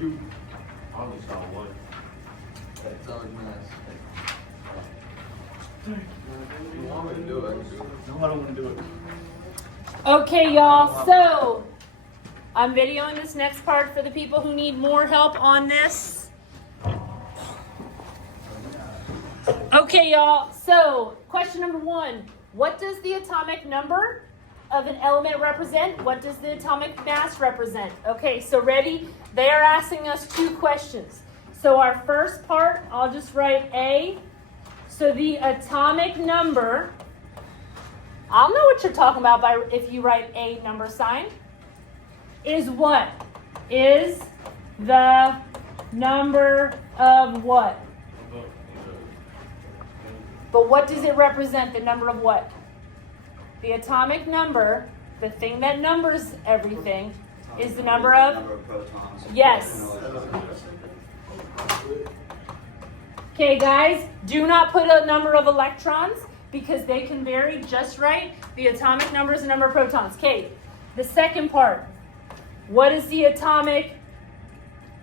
You only saw one. Atomic mass. You want me to do it? I can do it. No, I don't want to do it. Okay, y'all, so I'm videoing this next part for the people who need more help on this. Okay, y'all, so question number 1. What does the atomic number of an element represent? What does the atomic mass represent? Okay, so ready? They are asking us 2 questions. So our first part, I'll just write A. So the atomic number, I'll know what you're talking about by if you write a number sign, is what? Is the number of what? But what does it represent? The number of what? The atomic number, the thing that numbers everything, is the number of protons. Yes. Okay, guys, do not put a number of electrons because they can vary just right. The atomic number is the number of protons. Okay, the second part. What is the atomic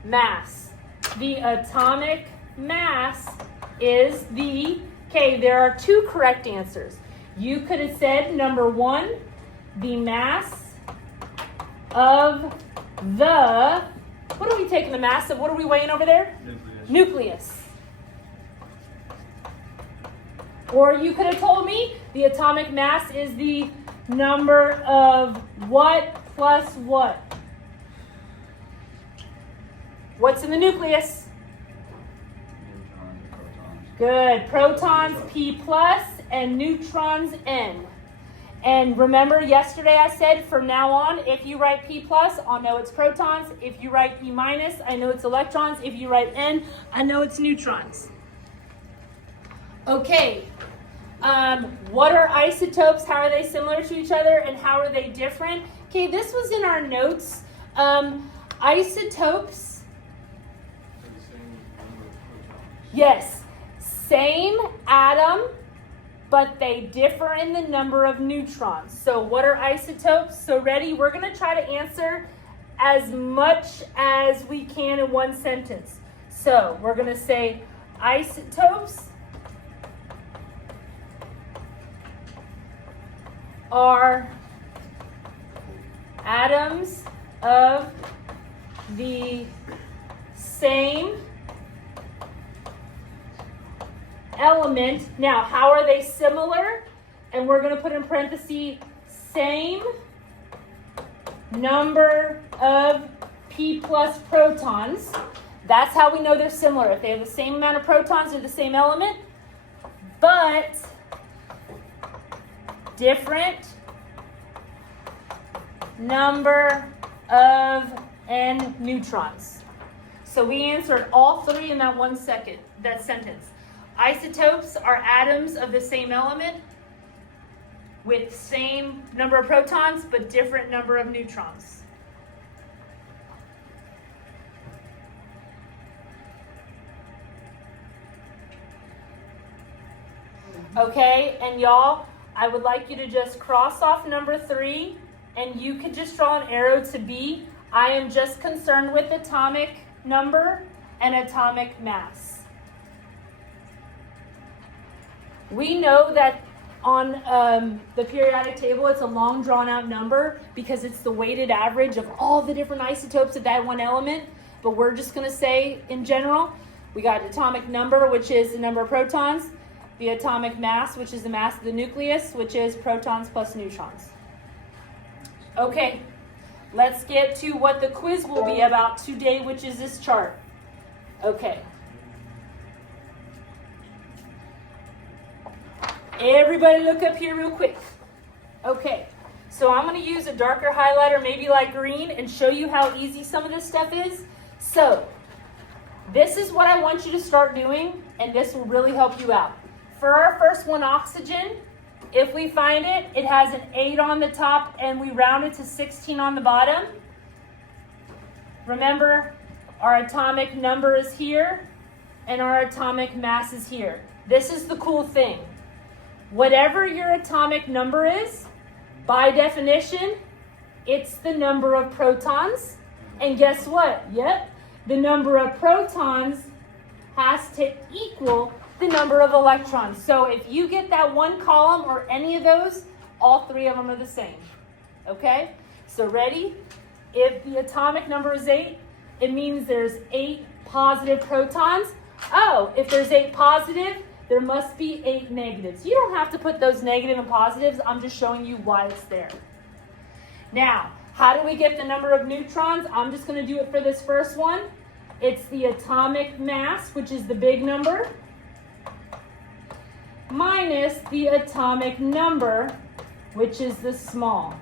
mass? The atomic mass is the, okay, there are 2 correct answers. You could have said number 1, the mass of the, what are we taking the mass of? What are we weighing over there? Nucleus. Or you could have told me the atomic mass is the number of what plus what? What's in the nucleus? Good. Protons P plus and neutrons N. And remember yesterday I said from now on, if you write P plus, I'll know it's protons. If you write P minus, I know it's electrons. If you write N, I know it's neutrons. Okay. What are isotopes? How are they similar to each other? And how are they different? Okay, this was in our notes. Isotopes. Yes. Same atom, but they differ in the number of neutrons. So what are isotopes? So ready? We're going to try to answer as much as we can in one sentence. So we're going to say isotopes are atoms of the same element. Now, how are they similar? And we're going to put in parentheses, same number of P plus protons. That's how we know they're similar. If they have the same amount of protons, they're the same element, but different number of N neutrons. So we answered all 3 in that that sentence. Isotopes are atoms of the same element with same number of protons but different number of neutrons. Okay, and y'all, I would like you to just cross off number 3, and you could just draw an arrow to B. I am just concerned with atomic number and atomic mass. We know that on the periodic table, it's a long drawn out number because it's the weighted average of all the different isotopes of that one element. But we're just going to say in general, we got atomic number, which is the number of protons, the atomic mass, which is the mass of the nucleus, which is protons plus neutrons. Okay, let's get to what the quiz will be about today, which is this chart. Okay. Everybody look up here real quick. Okay, so I'm going to use a darker highlighter, maybe like green, and show you how easy some of this stuff is. So, this is what I want you to start doing, and this will really help you out. For our first one, oxygen, if we find it, it has an 8 on the top, and we round it to 16 on the bottom. Remember, our atomic number is here, and our atomic mass is here. This is the cool thing. Whatever your atomic number is, by definition, it's the number of protons. And guess what? Yep, the number of protons has to equal the number of electrons. So if you get that one column or any of those, all three of them are the same. Okay? So ready? If the atomic number is 8, it means there's 8 positive protons. Oh, if there's 8 positive, there must be 8 negatives. You don't have to put those negative and positives. I'm just showing you why it's there. Now, how do we get the number of neutrons? I'm just going to do it for this first one. It's the atomic mass, which is the big number, minus the atomic number, which is the small.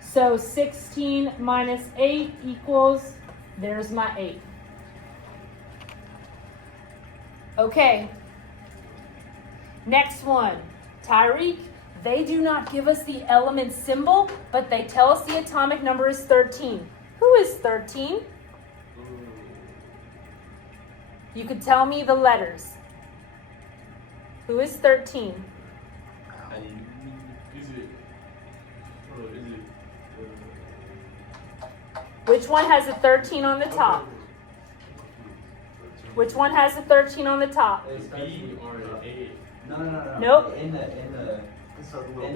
So 16 minus 8 equals, there's my 8. Okay, next one. Tyreek, they do not give us the element symbol, but they tell us the atomic number is 13. Who is 13? You could tell me the letters. Who is 13? Which one has a 13 on the top? Which one has a 13 on the top? No. Nope.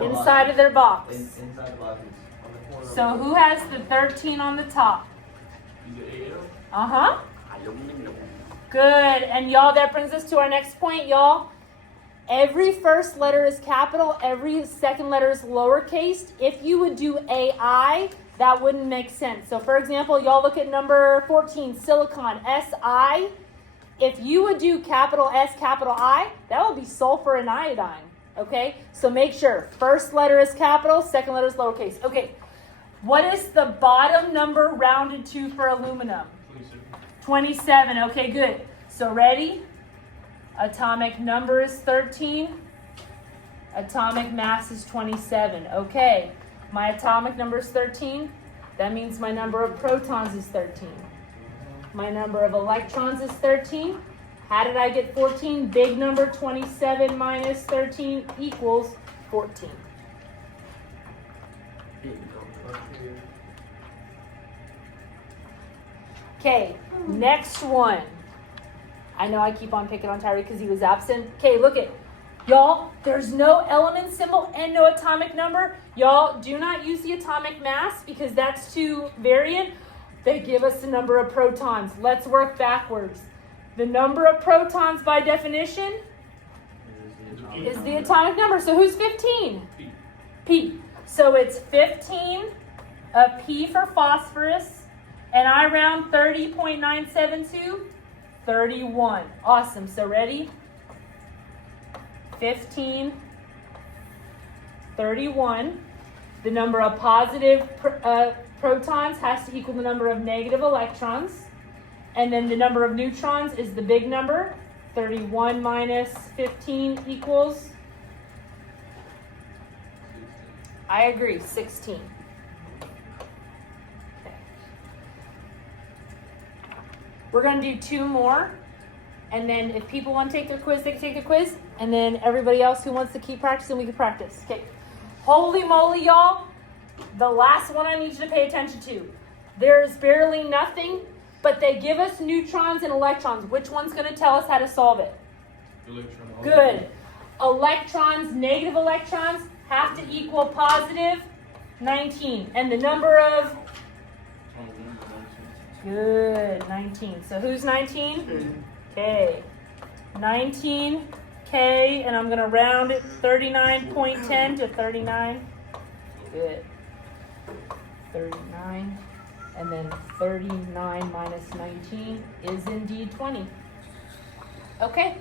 Inside of their box. Inside the box. So who has the 13 on the top? Uh-huh. Good. And y'all, that brings us to our next point, y'all. Every first letter is capital. Every second letter is lowercase. If you would do AI, that wouldn't make sense. So for example, y'all look at number 14, silicon, SI. If you would do capital S, capital I, that would be sulfur and iodine. Okay? So make sure first letter is capital, second letter is lowercase. Okay. What is the bottom number rounded to for aluminum? 27. Okay, good. So ready? Atomic number is 13. Atomic mass is 27. Okay. My atomic number is 13. That means my number of protons is 13. My number of electrons is 13. How did I get 14? Big number 27 minus 13 equals 14. Okay, next one. I know I keep on picking on Tyree because he was absent. Okay, look it. Y'all, there's no element symbol and no atomic number. Y'all, do not use the atomic mass because that's too variant. They give us the number of protons. Let's work backwards. The number of protons by definition is the atomic number. So who's 15? P. So it's 15, a P for phosphorus, and I round 30.97 to 31. Awesome. So ready? 15, 31. The number of positive protons has to equal the number of negative electrons. And then the number of neutrons is the big number. 31 minus 15 equals, I agree, 16. Okay. We're going to do 2 more. And then if people want to take their quiz, they can take their quiz. And then everybody else who wants to keep practicing, we can practice. Okay. Holy moly, y'all. The last one I need you to pay attention to. There's barely nothing, but they give us neutrons and electrons. Which one's going to tell us how to solve it? Electron. Good. Electrons, negative electrons, have to equal positive 19. And the number of... Good, 19. So who's 19? Okay. 19, K, and I'm going to round it 39.10 to 39. Good. 39. And then 39 minus 19 is indeed 20. Okay.